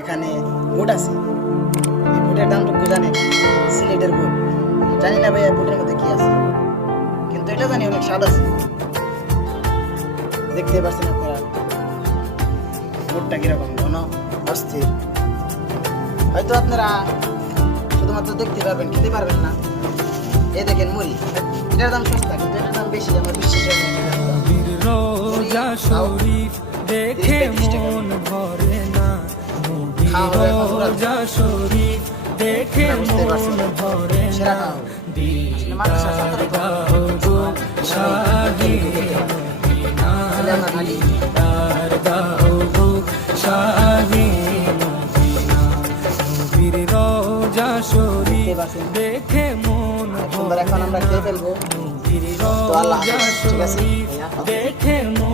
এখানে বুট আছে। এই বুটের দাম তো জানেন, সিলেটের বুট। জানি না ভাই বুটের মধ্যে কি আছে, কিন্তু এটা জানি অনেক স্বাদ আছে। দেখতে পাচ্ছেন আপনারা বুটটা কিরকম ঘন, অস্থির। হয়তো আপনারা শুধুমাত্র দেখতে পারবেন, খেতে পারবেন না। এই দেখেন মুড়ি, এটার দাম সস্তা কিন্তু এটার দাম বেশি। আমার বিশ্বাস হয় না রোজা শরীফ দেখে মন ভরে না, রোজা শরীফ দেখে মন ভরে না, দিদার দাও গো শাহে মদিনা, দিদার দাও গো শাহে মদিনা। নবীর রোজা শরীফ দেখে মন সুন্দর। এখন আমরা খেয়ে ফেলবো। নবীর রোজা শরীফ দেখে মন